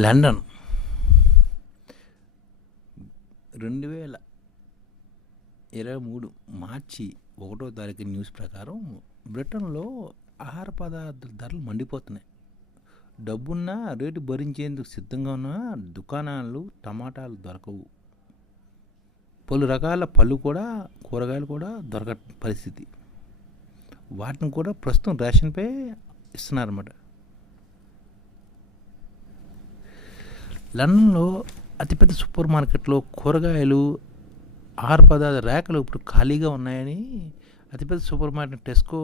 London 2023 మార్చి 1వ తారీఖు news ప్రకారం బ్రిటన్లో ఆహార పదార్థాల ధరలు మండిపోతున్నాయి. డబ్బున్నా రేటు భరించేందుకు సిద్ధంగా ఉన్న దుకాణాలు టమాటాలు దొరకవు. పలు రకాల కూరగాయలు కూడా దొరక పరిస్థితి. వాటిని కూడా ప్రస్తుతం రేషన్పై ఇస్తున్నారన్నమాట. లండన్లో అతిపెద్ద సూపర్ మార్కెట్లో కూరగాయలు ఆహార పదార్థాల ర్యాకులు ఇప్పుడు ఖాళీగా ఉన్నాయని అతిపెద్ద సూపర్ మార్కెట్ టెస్కో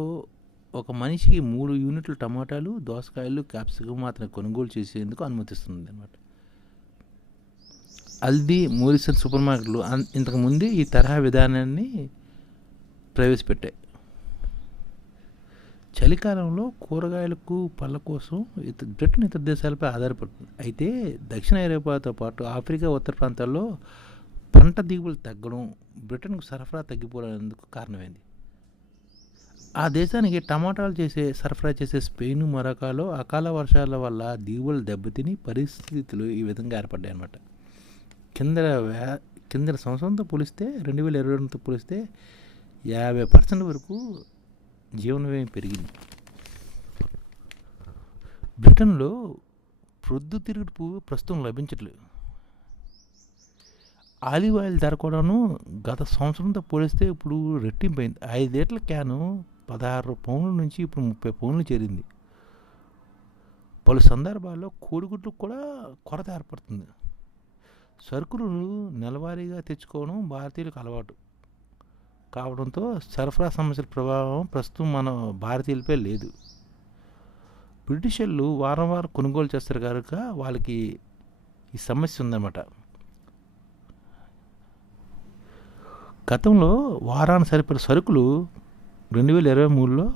ఒక మనిషికి 3 యూనిట్ల టమాటాలు, దోసకాయలు, క్యాప్సికం మాత్రమే కొనుగోలు చేసేందుకు అనుమతిస్తుంది అన్నమాట. అల్దీ, మోరిసన్ సూపర్ మార్కెట్లు ఇంతకుముందే ఈ తరహా విధానాన్ని ప్రవేశపెట్టాయి. చలికాలంలో కూరగాయలకు పళ్ళ కోసం బ్రిటన్ ఇతర దేశాలపై ఆధారపడుతుంది. అయితే దక్షిణ ఐరోపాతో పాటు ఆఫ్రికా ఉత్తర ప్రాంతాల్లో పంట దిగుబడులు తగ్గడం బ్రిటన్కు సరఫరా తగ్గిపోవడానికి కారణమైంది. ఆ దేశానికి టమాటాలు సరఫరా చేసే స్పెయిన్, మొరాకోలో అకాల వర్షాల వల్ల దిగుబడులు దెబ్బతిని పరిస్థితులు ఈ విధంగా ఏర్పడ్డాయి అన్నమాట. కింద సంవత్సరంతో పోలిస్తే 2022తో పోలిస్తే 50% వరకు జీవన వ్యయం పెరిగింది. బ్రిటన్లో ప్రొద్దుతిరుగుడు పువ్వు ప్రస్తుతం లభించట్లేదు. ఆలివ్ ఆయిల్ ధర కూడాను గత సంవత్సరంతో పోలిస్తే ఇప్పుడు రెట్టింపైంది. 5 లీటర్ల క్యాను 16 పౌండ్ల నుంచి ఇప్పుడు 30 పౌండ్లు చేరింది. పలు సందర్భాల్లో కోడిగుడ్లకు కూడా కొరత ఏర్పడుతుంది. సరుకులు నెలవారీగా తెచ్చుకోవడం భారతీయులకు అలవాటు కావడంతో సరఫరా సమస్యల ప్రభావం ప్రస్తుతం మన భారతీయులపై లేదు. బ్రిటిషర్లు వారం కొనుగోలు చేస్తారు కనుక వాళ్ళకి ఈ సమస్య ఉందన్నమాట. గతంలో వారానికి సరిపడే సరుకులు 2022లో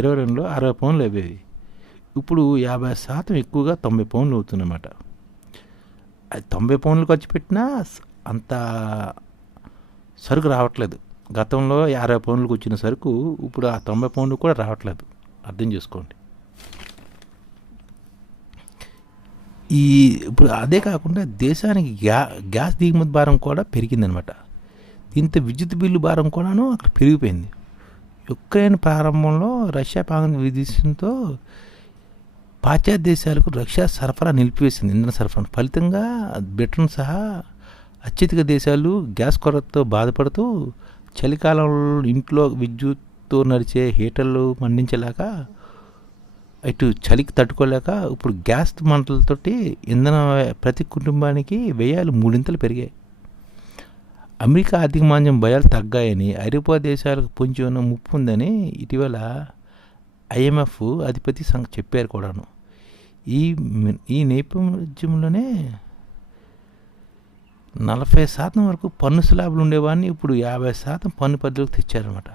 60 పౌండ్లు అయ్యేవి. ఇప్పుడు 50% ఎక్కువగా 90 పౌండ్లు అవుతుందన్నమాట. అది 90 పౌండ్లు ఖర్చు పెట్టినా అంత సరుకు రావట్లేదు. గతంలో 50 పౌండ్లకు వచ్చిన సరుకు ఇప్పుడు ఆ 90 పౌండ్లు కూడా రావట్లేదు. అర్థం చేసుకోండి. ఇప్పుడు అదే కాకుండా దేశానికి గ్యాస్ దిగుమతి భారం కూడా పెరిగిందనమాట. దీంతో విద్యుత్ బిల్లు భారం కూడాను అక్కడ పెరిగిపోయింది. యుక్రెయిన్ ప్రారంభంలో రష్యా విధించడంతో పాశ్చాత్య దేశాలకు రష్యా సరఫరా నిలిపివేసింది, ఇంధన సరఫరా. ఫలితంగా బ్రిటన్ సహా అత్యధిక దేశాలు గ్యాస్ కొరతతో బాధపడుతూ చలికాలంలో ఇంట్లో విద్యుత్తో నడిచే హీటర్లు మండించలేక, ఇటు చలికి తట్టుకోలేక ఇప్పుడు గ్యాస్ మంటలతోటి ఇంధన ప్రతి కుటుంబానికి వ్యయాలు 3 పెరిగాయి. అమెరికా ఆర్థిక మాంద్యం భయాలు తగ్గాయని, ఐరోపా దేశాలకు పొంచి ఉన్న ముప్పు ఉందని ఇటీవల IMF అధిపతి చెప్పారు కూడాను. ఈ నేపథ్యంలోనే 40% వరకు పన్ను స్లాబులు ఉండేవాడిని ఇప్పుడు 50% పన్ను పరిధిలోకి తెచ్చారనమాట.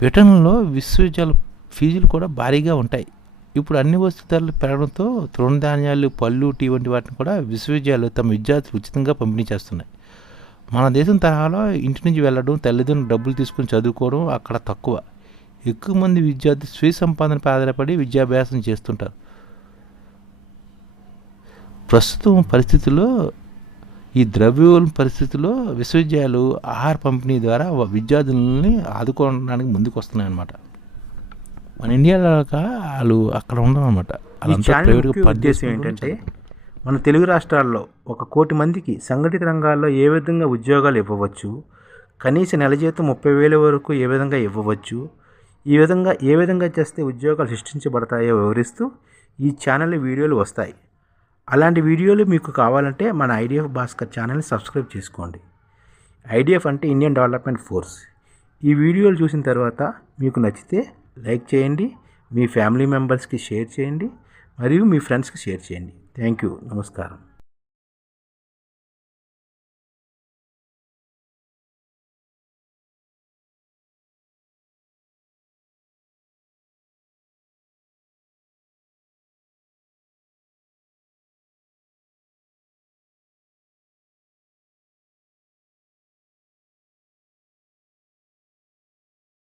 బ్రిటన్లో విశ్వవిద్యాలయ ఫీజులు కూడా భారీగా ఉంటాయి. ఇప్పుడు అన్ని వస్తు ధరలు పెరగడంతో తృణధాన్యాలు, పళ్ళు, టీ వంటి వాటిని కూడా విశ్వవిద్యాలయాలు తమ విద్యార్థులు ఉచితంగా పంపిణీ చేస్తున్నాయి. మన దేశం తరహాలో ఇంటి నుంచి వెళ్ళడం, తల్లిదండ్రులు డబ్బులు తీసుకుని చదువుకోవడం అక్కడ తక్కువ. ఎక్కువ మంది విద్యార్థులు స్వీయ సంపాదనపై ఆధారపడి విద్యాభ్యాసం చేస్తుంటారు. ప్రస్తుతం పరిస్థితుల్లో ఈ ద్రవ్యోల్బణ పరిస్థితుల్లో విశ్వవిద్యాలయాలు ఆహార పంపిణీ ద్వారా విద్యార్థులని ఆదుకోవడానికి ముందుకు వస్తున్నాయి అన్నమాట. మన ఇండియాలో వాళ్ళు అక్కడ ఉండడం అనమాట. ఉద్దేశం ఏంటంటే మన తెలుగు రాష్ట్రాల్లో 1 కోటి మందికి సంఘటిత రంగాల్లో ఏ విధంగా ఉద్యోగాలు ఇవ్వవచ్చు, కనీస నెల జీతం 30,000 వరకు ఏ విధంగా ఇవ్వవచ్చు, ఏ విధంగా చేస్తే ఉద్యోగాలు సృష్టించబడతాయో వివరిస్తూ ఈ ఛానల్ వీడియోలు వస్తాయి. అలాంటి వీడియోలు మీకు కావాలంటే మన IDF భాస్కర్ ఛానల్ని సబ్స్క్రైబ్ చేసుకోండి. IDF అంటే ఇండియన్ డెవలప్మెంట్ ఫోర్స్. ఈ వీడియోలు చూసిన తర్వాత మీకు నచ్చితే లైక్ చేయండి, మీ ఫ్యామిలీ మెంబర్స్కి షేర్ చేయండి, మరియు మీ ఫ్రెండ్స్కి షేర్ చేయండి. Thank you. నమస్కారం.